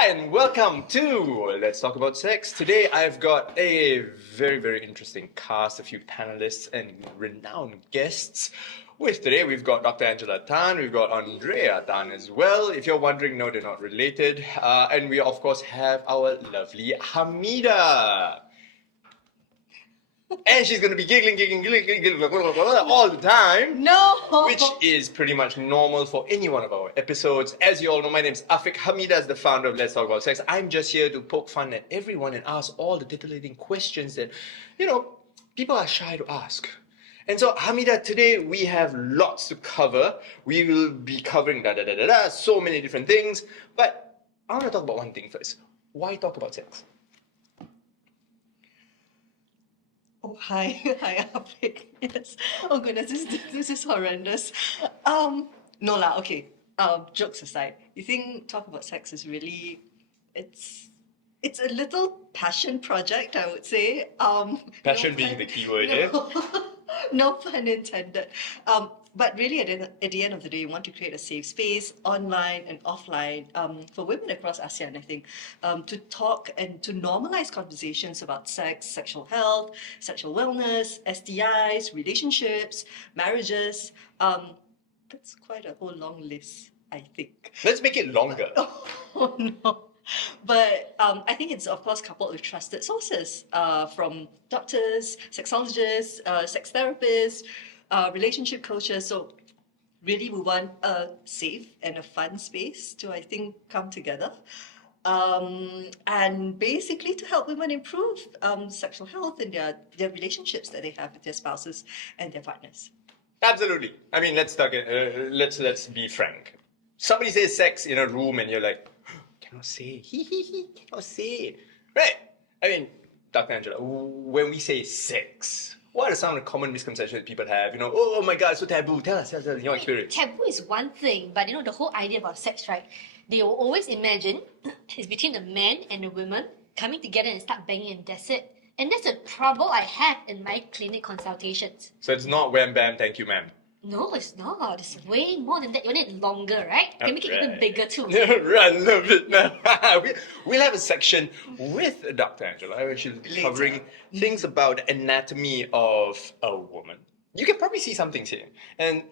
Hi, and welcome to Let's Talk About Sex. Today I've got a very interesting cast, a few panelists and renowned guests. With today we've got Dr. Angela Tan, we've got Andrea Tan as well. If you're wondering, no, they're not related. And we of course have our lovely Hamida. And she's going to be giggling all the time. No! Which is pretty much normal for any one of our episodes. As you all know, my name's Afiq. Hamida is the founder of Let's Talk About Sex. I'm just here to poke fun at everyone and ask all the titillating questions that, people are shy to ask. And so, Hamida, today we have lots to cover. We will be covering so many different things. But I want to talk about one thing first. Why talk about sex? Oh, hi, Afiq. Yes. Oh goodness, this is horrendous. No lah. Okay. Jokes aside, you think talk about sex is really, it's a little passion project, I would say. Passion being the key word here. No pun intended. But really, at the end of the day, we want to create a safe space, online and offline, for women across ASEAN, I think, to talk and to normalize conversations about sex, sexual health, sexual wellness, STIs, relationships, marriages. That's quite a whole long list, I think. Let's make it longer. Oh no. But I think it's, of course, coupled with trusted sources from doctors, sexologists, sex therapists, relationship coaches. So really we want a safe and a fun space to, I think, come together. And basically to help women improve sexual health and their relationships that they have with their spouses and their partners. Absolutely. I mean, let's be frank. Somebody says sex in a room and you're like, cannot say, cannot say. Right? I mean, Dr. Angela, when we say sex, what are some of the common misconceptions that people have? Oh my God, it's so taboo. Tell us your experience. Taboo is one thing, but the whole idea about sex, right? They will always imagine it's between a man and a woman coming together and start banging, and that's it. And that's a trouble I have in my clinic consultations. So it's not wham bam, thank you, ma'am. No, it's not. It's way more than that. You want it longer, right? You can make it even bigger too. I love it. We'll have a section with Dr. Angela where she'll be covering things about the anatomy of a woman. You can probably see some things here. And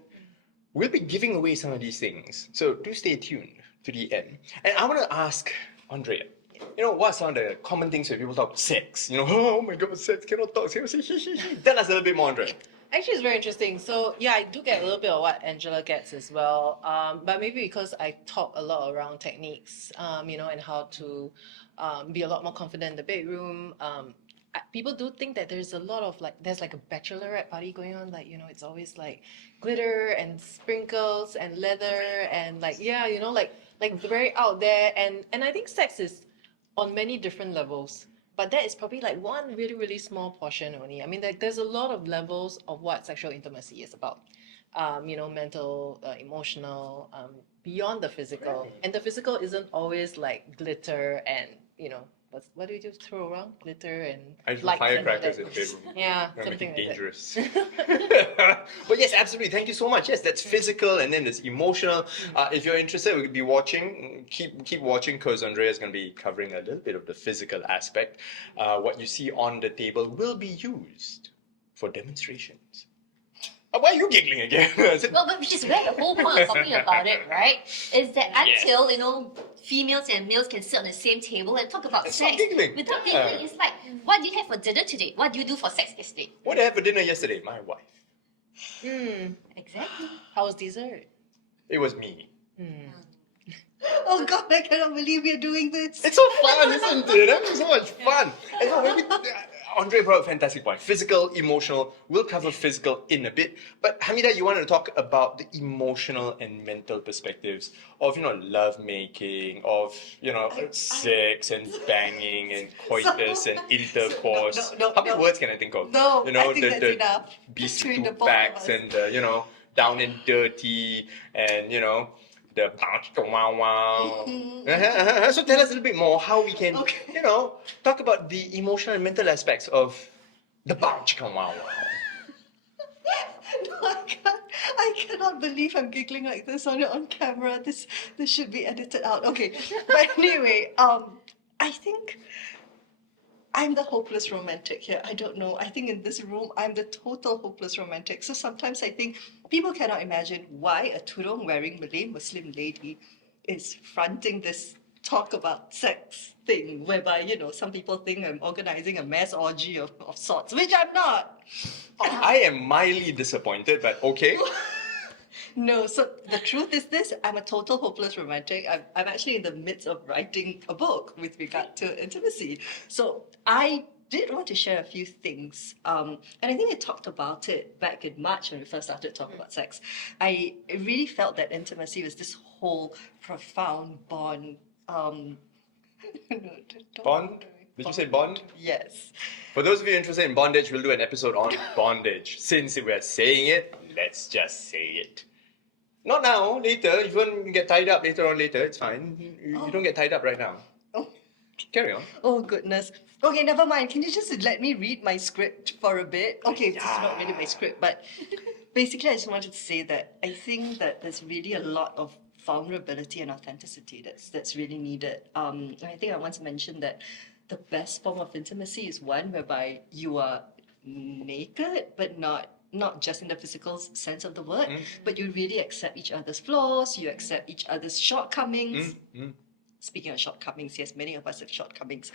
we'll be giving away some of these things. So do stay tuned to the end. And I want to ask Andrea, what are some of the common things when people talk sex? Oh my God, sex, cannot talk. Tell us a little bit more, Andrea. Actually, it's very interesting. So, yeah, I do get a little bit of what Angela gets as well. But maybe because I talk a lot around techniques, and how to be a lot more confident in the bedroom. People do think that there's a lot of there's a bachelorette party going on. It's always glitter and sprinkles and leather and very out there. And I think sex is on many different levels. But that is probably one really small portion only. I mean, there's a lot of levels of what sexual intimacy is about. Mental, emotional, beyond the physical. Right. And the physical isn't always glitter and, what do you just throw around? Glitter and I just firecrackers in the bedroom. Yeah, something dangerous. But yes, absolutely. Thank you so much. Yes, that's physical and then there's emotional. If you're interested, we could be watching. Keep watching because Andrea is going to be covering a little bit of the physical aspect. What you see on the table will be used for demonstrations. Why are you giggling again? No, but which is where the whole point of talking about it, right? Is that until, females and males can sit on the same table and talk about sex. Without giggling, it's like, what do you have for dinner today? What do you do for sex yesterday? What did I have for dinner yesterday? My wife. Exactly. How was dessert? It was me. Oh God, I cannot believe we're doing this. It's so fun, isn't it? It's so much fun. And so Andre brought a fantastic point. Physical, emotional. We'll cover physical in a bit. But Hamida, you wanted to talk about the emotional and mental perspectives of, love making, of, sex and banging and coitus and intercourse. How many words can I think of? No, I think that's enough. Beast facts and, down and dirty and, the wow wow. So tell us a little bit more how we can, talk about the emotional and mental aspects of the wow wow. No, I cannot believe I'm giggling like this on camera. This should be edited out. Okay, but anyway, I think I'm the hopeless romantic here. I don't know. I think in this room, I'm the total hopeless romantic. So sometimes I think people cannot imagine why a tudung wearing Malay Muslim lady is fronting this talk about sex thing, whereby, you know, some people think I'm organizing a mass orgy of sorts, which I'm not. I am mildly disappointed, but okay. No, so the truth is this, I'm a total hopeless romantic. I'm actually in the midst of writing a book with regard to intimacy. So I did want to share a few things. And I think I talked about it back in March when we first started talking about sex. I really felt that intimacy was this whole profound bond. No, don't Bond? worry. Did you say bond? Yes. For those of you interested in bondage, we'll do an episode on bondage. Since we're saying it, let's just say it. Not now, later. If you want to get tied up later on later, it's fine. You don't get tied up right now. Oh. Carry on. Oh goodness. Okay, never mind. Can you just let me read my script for a bit? Okay, this is not really my script, but basically I just wanted to say that I think that there's really a lot of vulnerability and authenticity that's really needed. And I think I once mentioned that the best form of intimacy is one whereby you are naked, but not just in the physical sense of the word, but you really accept each other's flaws, you accept each other's shortcomings. Speaking of shortcomings, yes, many of us have shortcomings.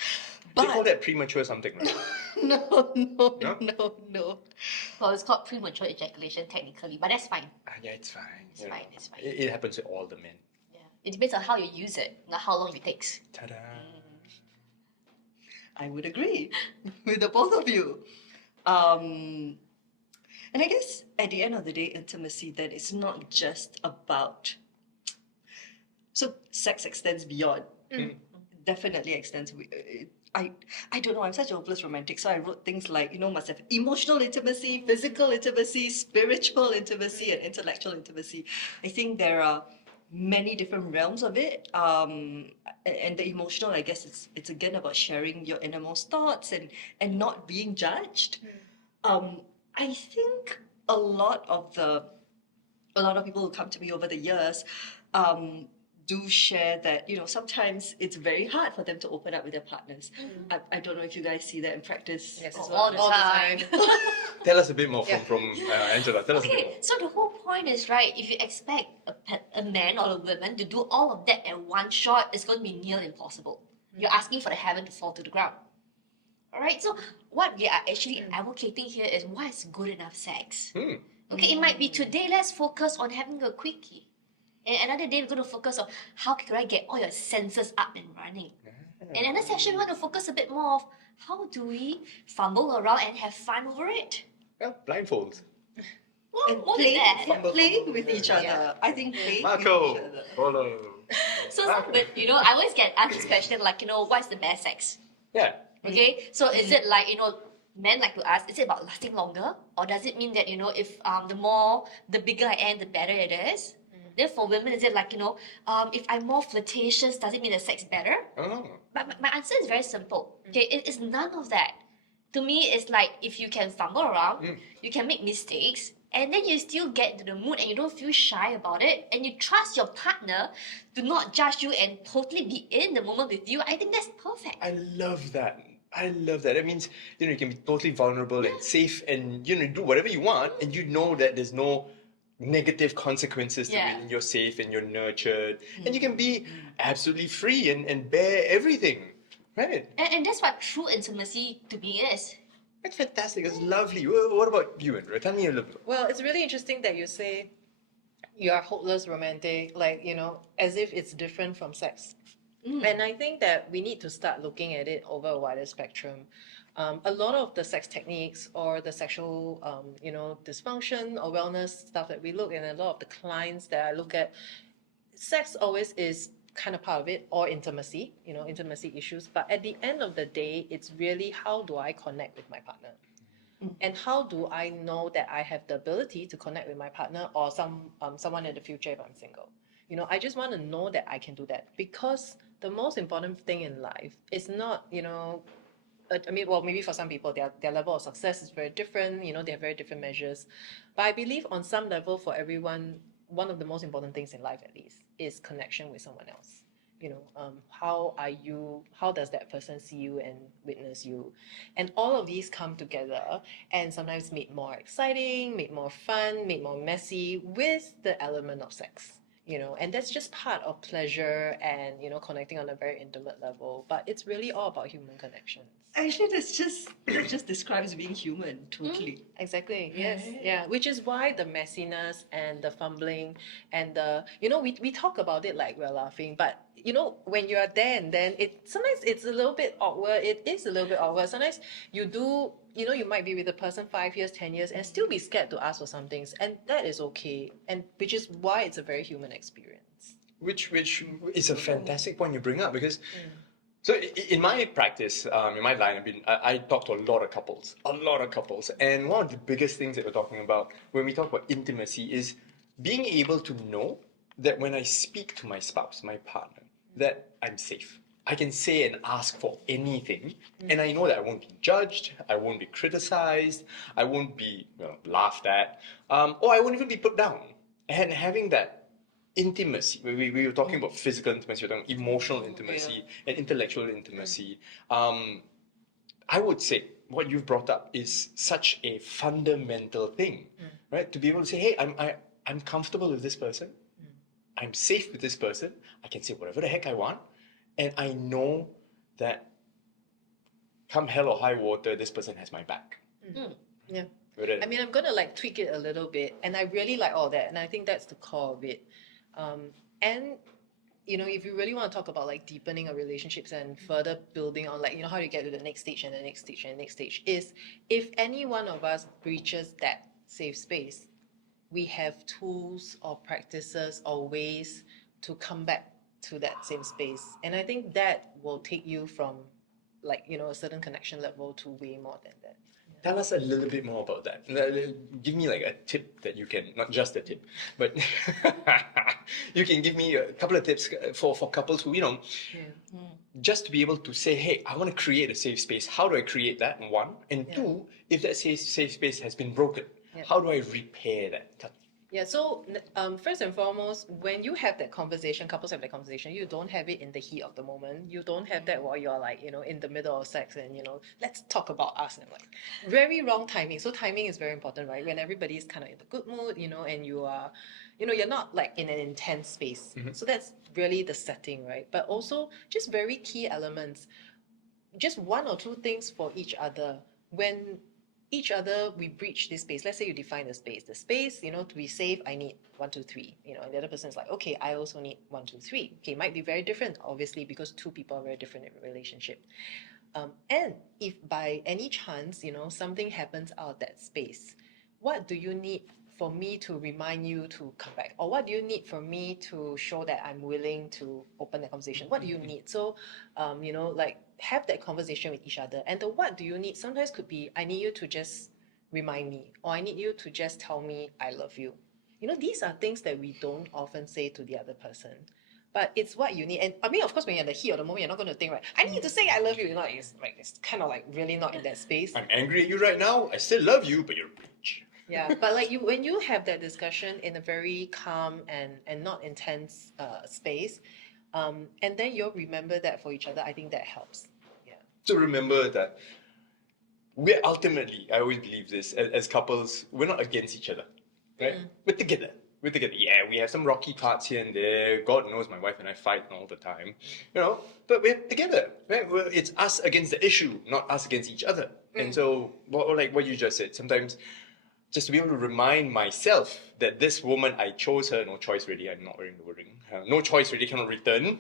They call But that premature something, right? no. Well, it's called premature ejaculation technically, but that's fine. Yeah, it's fine. It's you know. fine, it's fine. It happens to all the men. Yeah. It depends on how you use it, not how long it takes. Ta-da. I would agree with the both of you. And I guess at the end of the day, intimacy then is not just about. So sex extends beyond. Definitely extends. I don't know. I'm such a hopeless romantic. So I wrote things like, you know, must have emotional intimacy, physical intimacy, spiritual intimacy, and intellectual intimacy. I think there are many different realms of it. And the emotional, I guess, it's again about sharing your innermost thoughts and not being judged. I think a lot of people who come to me over the years do share that, you know, sometimes it's very hard for them to open up with their partners. I don't know if you guys see that in practice. Yes, as all the time. Tell us a bit more from Angela. Tell us a bit more. Okay, so the whole point is, right, if you expect a man or a woman to do all of that at one shot, it's going to be near impossible. You're asking for the heaven to fall to the ground. Alright, so what we are actually advocating here is what is good enough sex. Okay, it might be today, let's focus on having a quickie. And another day, we're going to focus on how can I get all your senses up and running. And another session, we're going to focus a bit more of how do we fumble around and have fun over it. Yeah, blindfolds. Well, And more than that. playing with each other. Yeah. I think playing Marco, with each other. follow. So, but, you know, I always get asked this question like, you know, what's the best sex? Yeah. Okay, so is it like, you know, men like to ask, is it about lasting longer? Or does it mean that, you know, if the bigger I am, the better it is? Then for women, is it like, you know, if I'm more flirtatious, does it mean the sex better? Oh. But my answer is very simple. Okay, it is none of that. To me, it's like if you can fumble around, you can make mistakes, and then you still get into the mood and you don't feel shy about it, and you trust your partner to not judge you and totally be in the moment with you, I think that's perfect. I love that. I love that. That means, you know, you can be totally vulnerable and safe and, you know, do whatever you want, and you know that there's no negative consequences to it, and you're safe and you're nurtured, and you can be absolutely free and bear everything, right? And that's what true intimacy to me is. That's fantastic. That's lovely. What about you, Andrea? Tell me a little bit. Well, it's really interesting that you say you are hopeless romantic, like, you know, as if it's different from sex. And I think that we need to start looking at it over a wider spectrum. A lot of the sex techniques or the sexual, you know, dysfunction or wellness stuff that we look at, and a lot of the clients that I look at, sex always is kind of part of it, or intimacy, you know, intimacy issues. But at the end of the day, it's really how do I connect with my partner? And how do I know that I have the ability to connect with my partner or someone in the future if I'm single? You know, I just want to know that I can do that, because the most important thing in life is not, you know, I mean, well, maybe for some people, their level of success is very different. You know, they have very different measures. But I believe on some level, for everyone, one of the most important things in life, at least, is connection with someone else. You know, how are you? How does that person see you and witness you? And all of these come together and sometimes make more exciting, make more fun, make more messy with the element of sex. You know, and that's just part of pleasure and, you know, connecting on a very intimate level. But it's really all about human connections. Actually, that just describes being human totally. Exactly. Yes. Right. Yeah. Which is why the messiness and the fumbling and the, you know, we talk about it like we're laughing, but you know, when you're there and then sometimes it's a little bit awkward. It is a little bit awkward. Sometimes you do, you know, you might be with a person 5 years, 10 years and still be scared to ask for some things. And that is okay. And which is why it's a very human experience. Which is a fantastic point you bring up, because so in my practice, in my line, I talk to a lot of couples, and one of the biggest things that we're talking about when we talk about intimacy is being able to know that when I speak to my spouse, my partner, that I'm safe. I can say and ask for anything, and I know that I won't be judged, I won't be criticized, I won't be laughed at, or I won't even be put down. And having that intimacy, we were talking about physical intimacy, we're talking emotional intimacy and intellectual intimacy. I would say what you've brought up is such a fundamental thing, right? To be able to say, hey, I'm comfortable with this person, I'm safe with this person, I can say whatever the heck I want, and I know that come hell or high water, this person has my back. Yeah. I mean, I'm gonna like tweak it a little bit, and I really like all that, and I think that's the core of it. And you know, if you really want to talk about like deepening our relationships and further building on like, you know, how do you get to the next stage and the next stage and the next stage, is if any one of us breaches that safe space, we have tools or practices or ways to come back to that same space. And I think that will take you from like, you know, a certain connection level to way more than that. Tell us a little bit more about that. Give me like a tip that you can, not just a tip, but you can give me a couple of tips for couples who, you know, just to be able to say, hey, I want to create a safe space. How do I create that? One. And two, if that safe space has been broken, how do I repair that? Yeah, so first and foremost, when you have that conversation, couples have that conversation, you don't have it in the heat of the moment. You don't have that while you're like, you know, in the middle of sex and, you know, let's talk about us and like very wrong timing. So timing is very important, right? When everybody's kind of in the good mood, you know, and you are, you know, you're not like in an intense space. So that's really the setting, right? But also just very key elements, just one or two things for each other. When each other we breach this space, let's say you define the space, you know, to be safe I need 1 2 3, you know, and the other person is like, okay, I also need 1 2 3. Okay, might be very different obviously because two people are very different in a relationship. And if by any chance, you know, something happens out of that space, what do you need for me to remind you to come back? Or what do you need for me to show that I'm willing to open the conversation? What do you need? So, you know, like have that conversation with each other. And the what do you need sometimes could be, I need you to just remind me, or I need you to just tell me I love you. You know, these are things that we don't often say to the other person. But it's what you need. And I mean, of course, when you're in the heat of the moment, you're not going to think, right, I need to say I love you. You know, it's like, it's kind of like really not in that space. I'm angry at you right now. I still love you, but you're a bitch. Yeah, but like when you have that discussion in a very calm and not intense space, and then you'll remember that for each other, I think that helps. Yeah. So remember that we're ultimately, I always believe this, as couples, we're not against each other, right? We're together. We're together. Yeah, we have some rocky parts here and there. God knows my wife and I fight all the time, you know, but we're together, right? It's us against the issue, not us against each other. And so, like what you just said, sometimes just to be able to remind myself that this woman, I chose her, no choice really, I'm not wearing the ring, no choice really, cannot return.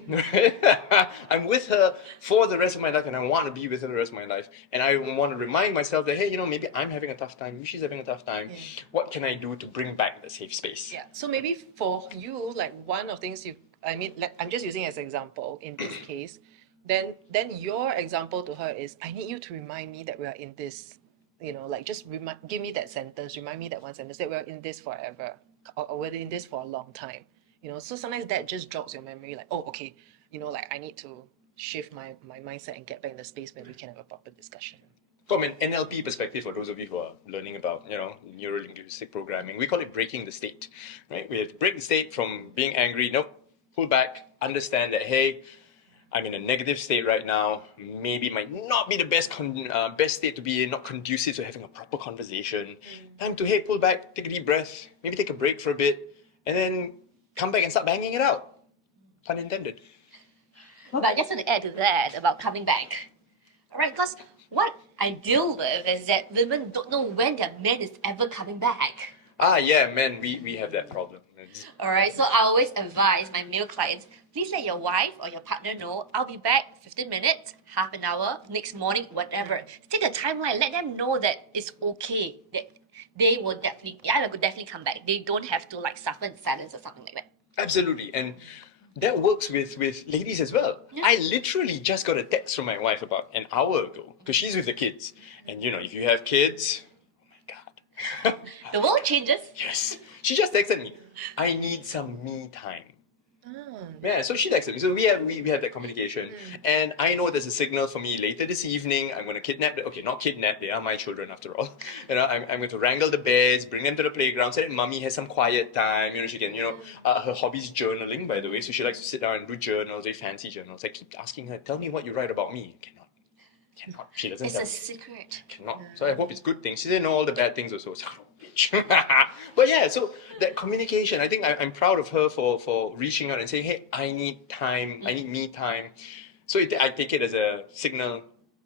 I'm with her for the rest of my life and I want to be with her the rest of my life. And I want to remind myself that, hey, you know, maybe I'm having a tough time, maybe she's having a tough time. What can I do to bring back the safe space? Yeah, so maybe for you, like one of the things I mean, like, I'm just using as an example in this case, then your example to her is, I need you to remind me that we are in this, you know, like just give me that sentence, remind me that one sentence, that we're in this forever, or we're in this for a long time, you know. So sometimes that just jogs your memory, like, oh, okay, you know, like I need to shift my mindset and get back in the space where we can have a proper discussion. From an NLP perspective, for those of you who are learning about, neuro-linguistic programming, we call it breaking the state, right? We have to break the state from being angry, pull back, understand that, hey, I'm in a negative state right now. Maybe it might not be the best state to be in, not conducive to having a proper conversation. Time to, hey, pull back, take a deep breath, maybe take a break for a bit, and then come back and start banging it out. Pun intended. But I just want to add to that about coming back. Alright, because what I deal with is that women don't know when their man is ever coming back. Yeah, man, we have that problem. Alright, so I always advise my male clients, please let your wife or your partner know, I'll be back 15 minutes, half an hour, next morning, whatever. Set the timeline, let them know that it's okay, that they will definitely come back. They don't have to suffer in silence or something like that. Absolutely, and that works with ladies as well. Yeah. I literally just got a text from my wife about an hour ago, because she's with the kids. And if you have kids, oh my God. The world changes. Yes. She just texted me, I need some me time. Oh. Yeah, so she texted me. So we have that communication. And I know there's a signal for me later this evening. I'm going to kidnap okay, not kidnap, they are my children after all. I'm going to wrangle the bears, bring them to the playground, so that mommy has some quiet time. She can, her hobby's journaling, by the way. So she likes to sit down and do journals, very fancy journals. I keep asking her, tell me what you write about me. Cannot. She doesn't It's tell a me. secret. Cannot. So I hope it's good things. She didn't know all the bad things also. So, bitch. But yeah, so that communication, I think I'm proud of her for reaching out and saying, hey, I need time, I need me time. So I take it as a signal,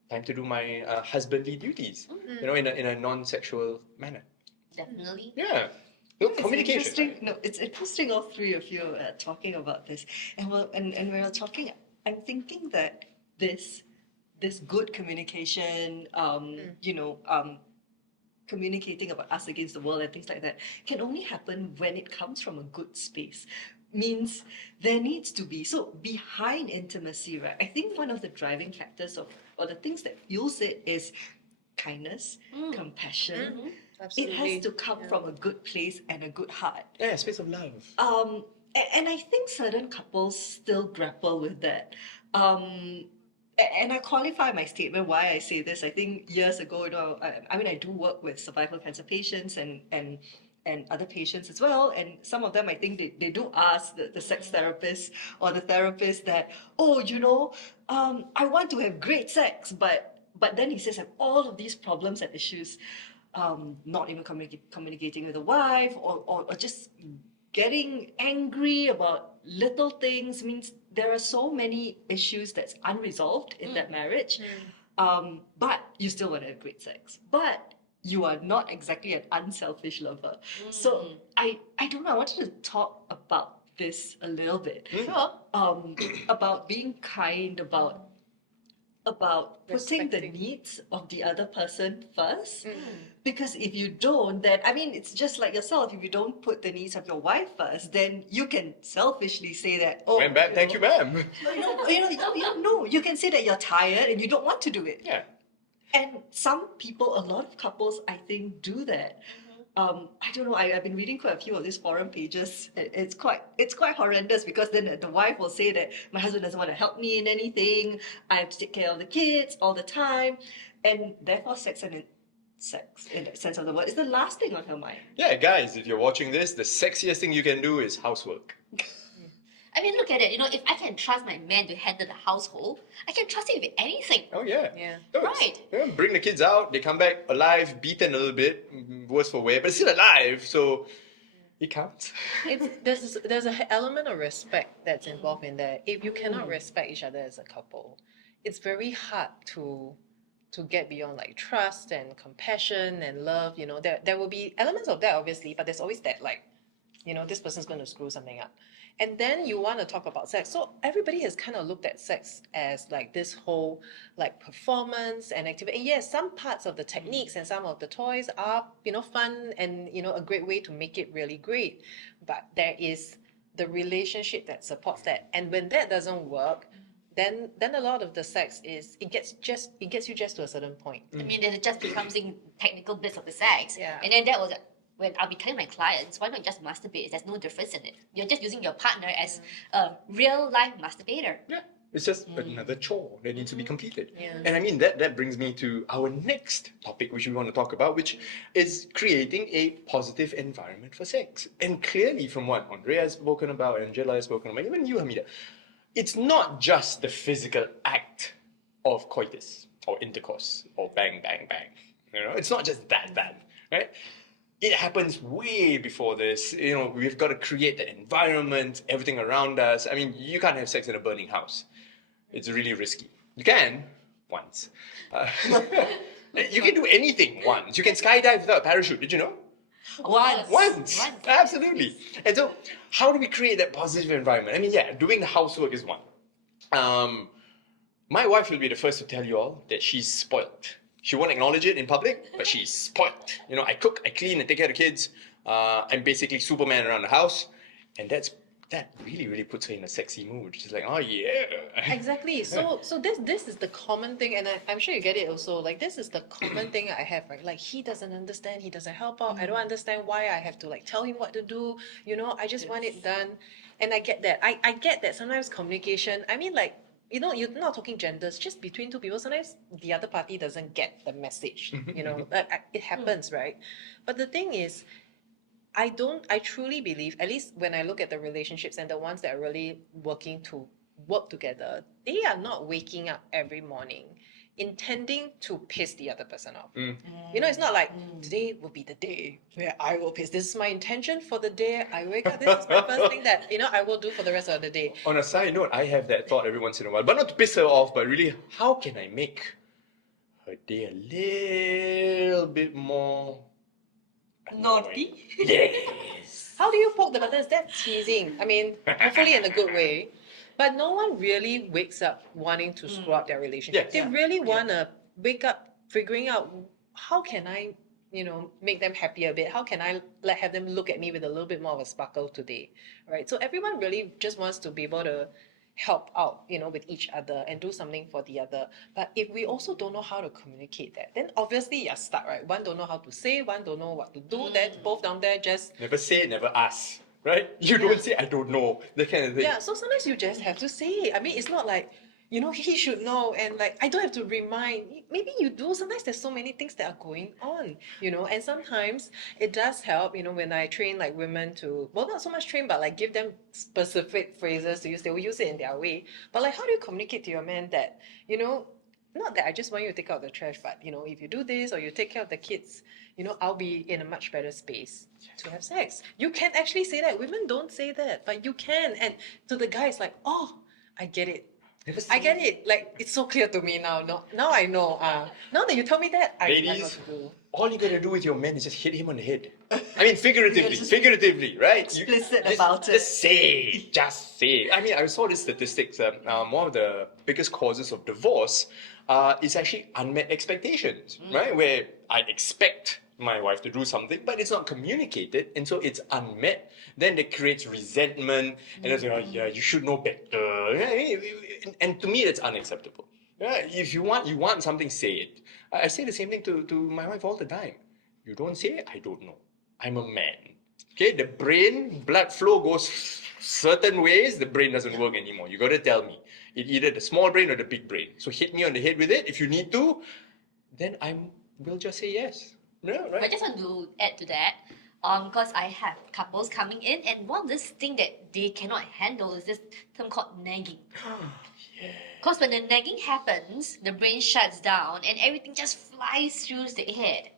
time to do my husbandly duties, in a non-sexual manner. Definitely. Yeah. Look, It's communication. interesting. Right? No, it's interesting. All three of you are talking about this, and when we were talking, I'm thinking that this good communication, communicating about us against the world and things like that, can only happen when it comes from a good space. Means there needs to be, so behind intimacy, right? I think one of the driving factors or the things that fuels it is kindness, compassion. It has to come from a good place and a good heart. Yeah, space of love. And I think certain couples still grapple with that. And I qualify my statement why I say this. I think years ago, I do work with cervical cancer patients and other patients as well. And some of them, I think they do ask the sex therapist or the therapist that, I want to have great sex, but then he says I have all of these problems and issues, not even communicating with the wife or just getting angry about little things. Means there are so many issues that's unresolved in that marriage, but you still want to have great sex, but you are not exactly an unselfish lover. So I don't know, I wanted to talk about this a little bit. Sure. About being kind, about putting the Respecting. needs of the other person first. Because if you don't, then it's just like yourself. If you don't put the needs of your wife first, then you can selfishly say that, Ma'am, thank you, ma'am. You can say that you're tired and you don't want to do it. Yeah. And some people, a lot of couples, I think, do that. I don't know. I've been reading quite a few of these forum pages. It's quite horrendous, because then the wife will say that my husband doesn't want to help me in anything. I have to take care of the kids all the time, and therefore sex in that sense of the word is the last thing on her mind. Yeah, guys, if you're watching this, the sexiest thing you can do is housework. Look at it. If I can trust my man to handle the household, I can trust him with anything. Oh, yeah. Yeah. No, it's- Right. yeah, bring the kids out, they come back alive, beaten a little bit, worse for wear, but still alive, so it counts. There's an element of respect that's involved in there. If you cannot respect each other as a couple, it's very hard to get beyond trust and compassion and love. There will be elements of that, obviously, but there's always that this person's going to screw something up. And then you want to talk about sex. So everybody has kind of looked at sex as this whole performance and activity. And yes, some parts of the techniques and some of the toys are, fun and, a great way to make it really great. But there is the relationship that supports that. And when that doesn't work, then a lot of the sex is, it gets you just to a certain point. Then it just becomes in technical bits of the sex. Yeah. And then that was when I'll be telling my clients, why not just masturbate? There's no difference in it. You're just using your partner as a real life masturbator. Yeah. It's just another chore that needs to be completed. Yeah. And I mean, that brings me to our next topic, which we want to talk about, which is creating a positive environment for sex. And clearly, from what Andrea has spoken about, Angela has spoken about, even you, Hamida, it's not just the physical act of coitus or intercourse or bang, bang, bang. You know, it's not just that, right? It happens way before this. You know, we've got to create the environment, everything around us. I mean, you can't have sex in a burning house. It's really risky. You can, once. You can do anything once. You can skydive without a parachute. Did you know? Once. Absolutely. And so, how do we create that positive environment? I mean, yeah, doing the housework is one. My wife will be the first to tell you all that she's spoiled. She won't acknowledge it in public, but she's spoiled. You know, I cook, I clean, I take care of the kids. I'm basically Superman around the house. And that really puts her in a sexy mood. She's like, oh yeah. Exactly. So this is the common thing, and I'm sure you get it also. Like, this is the common thing I have, right? Like, he doesn't understand, he doesn't help out. I don't understand why I have to like tell him what to do. You know, I just want it done. And I get that. I get that sometimes communication, I mean, like, you know, you're not talking genders, just between two people. Sometimes the other party doesn't get the message. You know, it happens, right? But the thing is, I truly believe, at least when I look at the relationships and the ones that are really working to work together, they are not waking up every morning intending to piss the other person off. You know, it's not like, today will be the day where I will piss. This is my intention for the day I wake up. This is my first thing that, you know, I will do for the rest of the day. On a side note, I have that thought every once in a while, but not to piss her off, but really, how can I make her day a little bit more Naughty? Yes. How do you poke the buttons? That's teasing. I mean, hopefully in a good way. But no one really wakes up wanting to screw up their relationship. Yes. They really want to wake up figuring out, how can I, you know, make them happy a bit? How can I have them look at me with a little bit more of a sparkle today, right? So everyone really just wants to be able to help out, you know, with each other and do something for the other. But if we also don't know how to communicate that, then obviously you're stuck, right? One don't know how to say, one don't know what to do, then both down there just... Never say, never ask, right? You don't say, I don't know, that kind of thing. Yeah, so sometimes you just have to say it. I mean, it's not like, you know, he should know, and like, I don't have to remind. Maybe you do. Sometimes there's so many things that are going on, you know, and sometimes it does help, you know, when I train like women to, well, not so much train, but like give them specific phrases to use. They will use it in their way. But like, how do you communicate to your man that, you know, not that I just want you to take out the trash, but, you know, if you do this or you take care of the kids, you know, I'll be in a much better space to have sex. You can actually say that. Women don't say that, but you can. And to the guy, it's like, oh, I get it. I get it. Like, it's so clear to me now. No, now I know. Now that you tell me that, I know what Ladies, to do. all you gotta do with your man is just hit him on the head. I mean, figuratively, right? Explicit just, about it. Just say, just say. I mean, I saw this statistics. One of the biggest causes of divorce is actually unmet expectations, right? Where I expect my wife to do something, but it's not communicated, and so it's unmet. Then that creates resentment, and it's like, oh yeah, you should know better. And to me, that's unacceptable. Yeah, if you want something, say it. I say the same thing to my wife all the time. You don't say it, I don't know. I'm a man. Okay, the brain, blood flow goes certain ways, the brain doesn't work anymore. You gotta tell me. It's either the small brain or the big brain. So hit me on the head with it. If you need to, then will just say yes. Yeah, right. I just want to add to that, because I have couples coming in, and one of this thing that they cannot handle is this term called nagging. Because when the nagging happens, the brain shuts down and everything just flies through the head.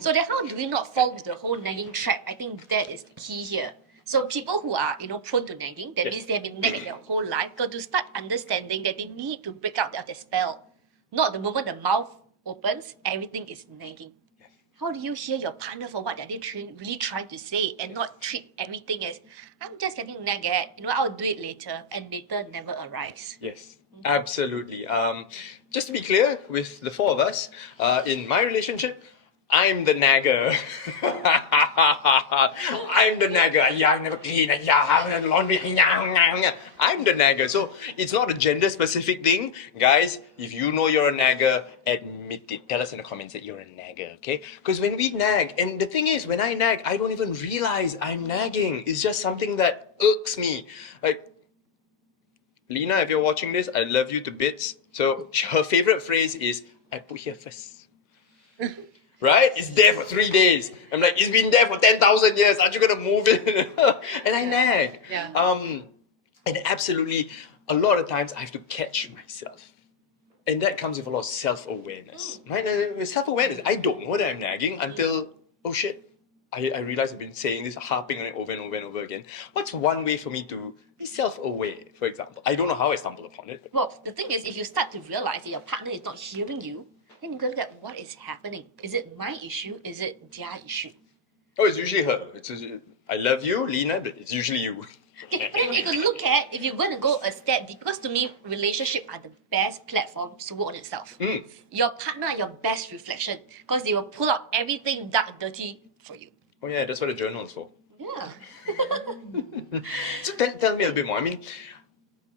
So then how do we not fall into the whole nagging trap? I think that is the key here. So people who are, you know, prone to nagging, that means they have been nagged their whole life, got to start understanding that they need to break out of their spell. Not the moment the mouth opens, everything is nagging. How do you hear your partner for what are they really trying to say and not treat everything as, I'm just getting nagged at, you know, I'll do it later, and later never arrives. Yes, absolutely. Just to be clear with the four of us, in my relationship, I'm the nagger. I'm the nagger. Yeah, I never clean. Yeah, laundry. I'm the nagger. So it's not a gender specific thing. Guys, if you know you're a nagger, admit it. Tell us in the comments that you're a nagger, okay? Because when we nag, and the thing is, when I nag, I don't even realize I'm nagging. It's just something that irks me. Like, Lena, if you're watching this, I love you to bits. So her favorite phrase is, I put here first. Right? It's there for 3 days. I'm like, it's been there for 10,000 years. Aren't you gonna move it? And I nag. Yeah. And absolutely, a lot of times I have to catch myself. And that comes with a lot of self-awareness. Right? And self-awareness, I don't know that I'm nagging until, oh shit, I realize I've been saying this, harping on it over and over and over again. What's one way for me to be self-aware, for example? I don't know how I stumbled upon it. Well, the thing is, if you start to realize that your partner is not hearing you, then you gotta look at what is happening. Is it my issue? Is it their issue? Oh, it's usually her. I love you, Lena, but it's usually you. Okay, but then you can look at if you're going to go a step deep, because to me, relationships are the best platforms to work on yourself. Your partner are your best reflection because they will pull out everything dark and dirty for you. Oh yeah, that's what a journal is for. Yeah. So tell me a bit more. I mean,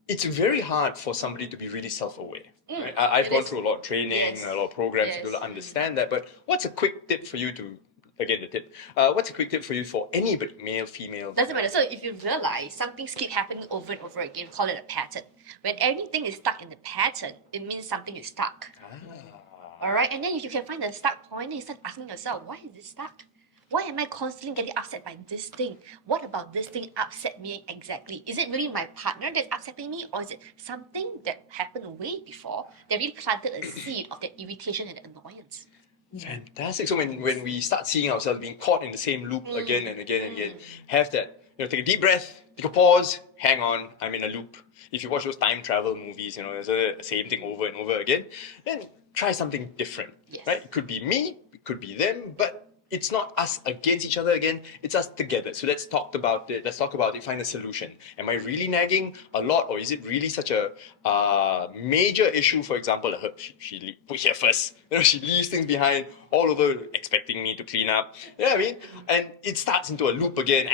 it's very hard for somebody to be really self-aware. Right? I've it gone is. through a lot of training, Yes. a lot of programs Yes. to understand that. But what's a quick tip for you to, again, the tip, what's a quick tip for you for anybody, male, female? Doesn't matter. So if you realize something's keep happening over and over again, call it a pattern. When everything is stuck in the pattern, it means something is stuck. Alright? And then if you can find the stuck point, then you start asking yourself, why is this stuck? Why am I constantly getting upset by this thing? What about this thing upset me exactly? Is it really my partner that's upsetting me, or is it something that happened way before that really planted a seed of that irritation and annoyance? Fantastic. So when we start seeing ourselves being caught in the same loop again and again and again, have that, take a deep breath, take a pause, hang on, I'm in a loop. If you watch those time travel movies, it's the same thing over and over again, then try something different. Yes. Right? It could be me, it could be them, but it's not us against each other again, it's us together. So let's talk about it, find a solution. Am I really nagging a lot, or is it really such a major issue? For example, she put here first, she leaves things behind all over, expecting me to clean up. You know what I mean? And it starts into a loop again,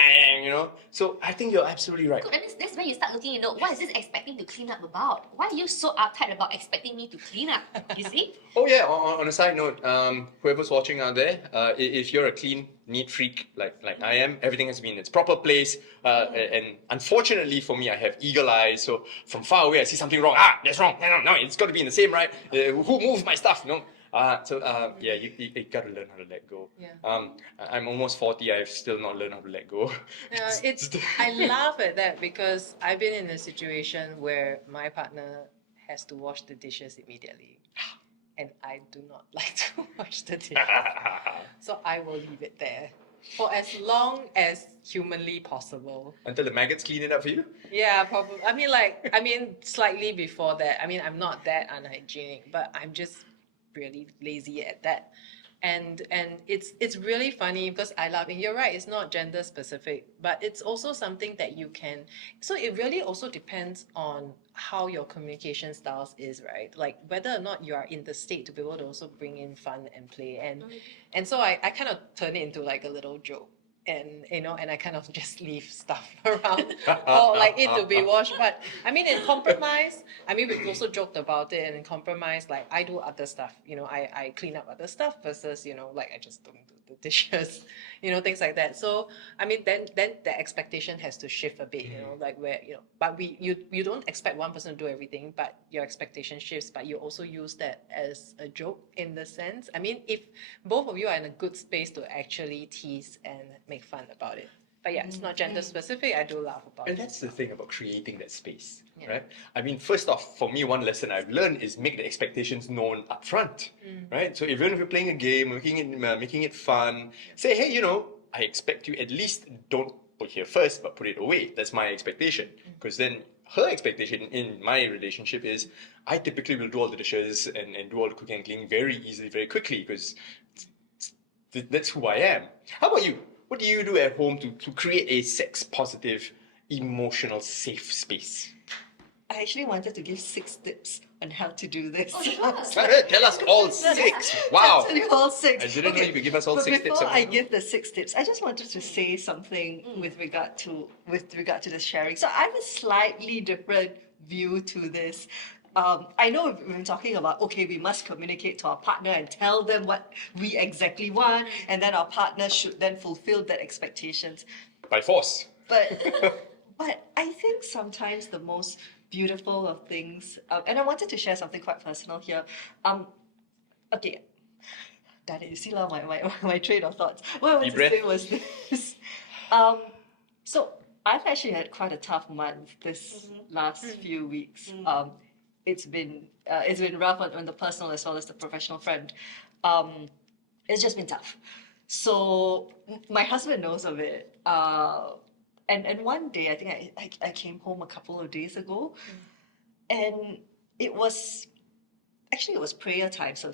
So I think you're absolutely right. Good, and that's when you start looking, what is this expecting to clean up about? Why are you so uptight about expecting me to clean up? You see? Oh yeah, on a side note, whoever's watching out there, if you're a clean, neat freak like I am, everything has to be in its proper place. And unfortunately for me, I have eagle eyes, so from far away I see something wrong. That's wrong. No, it's got to be in the same, right? Who moved my stuff? You gotta learn how to let go. Yeah. I'm almost 40. I've still not learned how to let go. I laugh at that because I've been in a situation where my partner has to wash the dishes immediately. And I do not like to wash the dishes. So I will leave it there for as long as humanly possible. Until the maggots clean it up for you? Yeah, probably. I mean, slightly before that. I mean, I'm not that unhygienic, but I'm just really lazy at that. And it's really funny because I love it. You're right, it's not gender specific, but it's also something that you can. So it really also depends on how your communication styles is, right? Like whether or not you are in the state to be able to also bring in fun and play. And so I kind of turn it into like a little joke. And and I kind of just leave stuff around or like it to be washed. But I mean, in compromise, we've also joked about it. And in compromise, like I do other stuff, I clean up other stuff versus like I just don't do the dishes, things like that. So I mean, then the expectation has to shift a bit, like where but you don't expect one person to do everything, but your expectation shifts. But you also use that as a joke in the sense. I mean, if both of you are in a good space to actually tease and make fun about it. But yeah, it's not gender specific. I do laugh about And it. that's the thing about creating that space, Yeah. right? I mean, first off, for me, one lesson I've learned is make the expectations known up front, right? So even if you're playing a game, making it fun, say, hey, I expect you at least don't put here first, but put it away. That's my expectation. Because then her expectation in my relationship is I typically will do all the dishes and do all the cooking and cleaning very easily, very quickly, because that's who I am. How about you? What do you do at home to create a sex-positive, emotional, safe space? I actually wanted to give 6 tips on how to do this. Oh, sure. Tell us all 6. Wow. Tell you all 6. I didn't know you could give us all but 6 tips. before I give the 6 tips, I just wanted to say something with regard to the sharing. So I have a slightly different view to this. I know we've been talking about, okay, we must communicate to our partner and tell them what we exactly want, and then our partner should then fulfill that expectations. By force. But I think sometimes the most beautiful of things. And I wanted to share something quite personal here. Okay, that is, you see lah, my train of thoughts. What I wanted Deep to breath. say was this. Um, so I've actually had quite a tough month this last few weeks. It's been rough on the personal as well as the professional front. It's just been tough. So my husband knows of it. And one day I think I came home a couple of days ago, and it was prayer time. So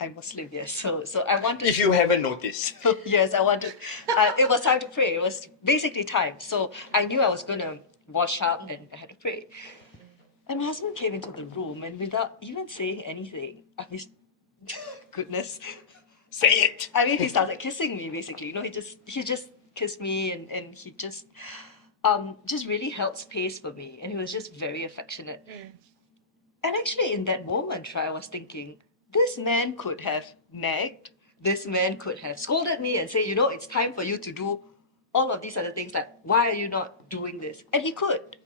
I'm Muslim, yes. So I wanted. If you haven't noticed. Yes, I wanted. It was time to pray. It was basically time. So I knew I was going to wash up and I had to pray. And my husband came into the room, and without even saying anything, I mean, goodness, Say it. I mean, he started kissing me. Basically, he just kissed me, and he just really held space for me, and he was just very affectionate. And actually, in that moment, I was thinking, this man could have nagged. This man could have scolded me and say, it's time for you to do all of these other things. Like, why are you not doing this? And he could.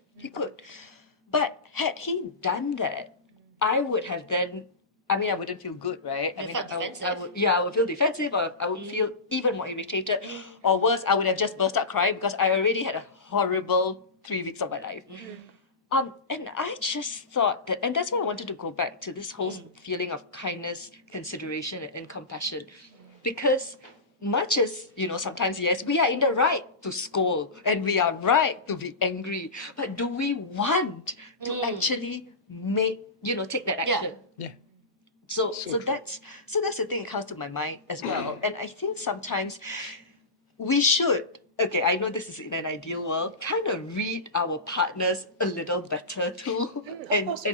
But had he done that, I would have then. I mean, I wouldn't feel good, right? You I mean, felt defensive. I would feel defensive, or I would feel even more irritated, or worse, I would have just burst out crying because I already had a horrible 3 weeks of my life. And I just thought that, and that's why I wanted to go back to this whole feeling of kindness, consideration, and compassion, because much as sometimes yes, we are in the right to scold and we are right to be angry, but do we want to actually take that action? Yeah. So true. that's the thing that comes to my mind as well. And I think sometimes we should, okay, I know this is in an ideal world, kind of read our partners a little better too. Of course.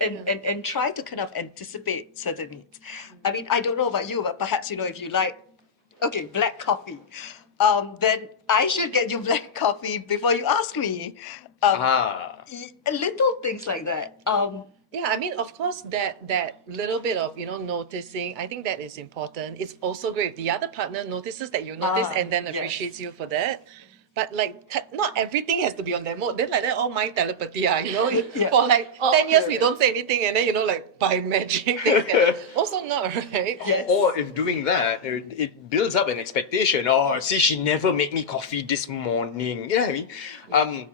And try to kind of anticipate certain needs. I mean, I don't know about you, but perhaps, if you like, black coffee, then I should get you black coffee before you ask me. Little things like that. Yeah, I mean, of course, that little bit of noticing, I think that is important. It's also great if the other partner notices that you notice and then yes. appreciates you for that. But not everything has to be on that mode. Then like that, all my telepathy, Yeah. for 10 years we don't say anything, and then by magic things get also not right. Yes. Or if doing that, it builds up an expectation. Oh, see, she never made me coffee this morning. You know what I mean?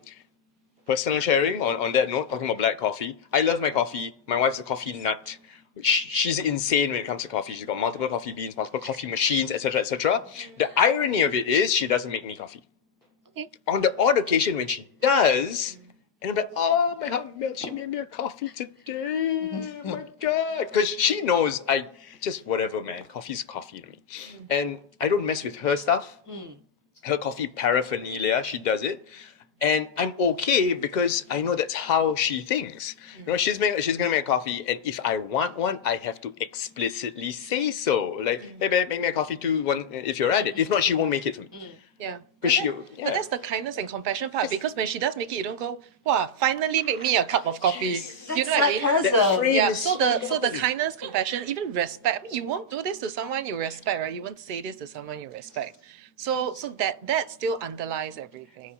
Personal sharing on that note, talking about black coffee. I love my coffee. My wife's a coffee nut. She's insane when it comes to coffee. She's got multiple coffee beans, multiple coffee machines, etc., etc. The irony of it is she doesn't make me coffee. Okay. On the odd occasion when she does, and I'm like, oh, my heart melts. She made me a coffee today. Oh my God. Because she knows I just whatever, man. Coffee's coffee to me. And I don't mess with her stuff. Her coffee paraphernalia, she does it. And I'm okay because I know that's how she thinks. She's gonna make a coffee, and if I want one, I have to explicitly say so. Like, hey babe, make me a coffee too, one if you're at it. If not, she won't make it for me. Yeah. Because But that's the kindness and compassion part, because when she does make it, you don't go, wow, finally make me a cup of coffee. You know what I mean? sarcasm. Yeah, so the kindness, compassion, even respect. I mean, you won't do this to someone you respect, right? You won't say this to someone you respect. So that still underlies everything.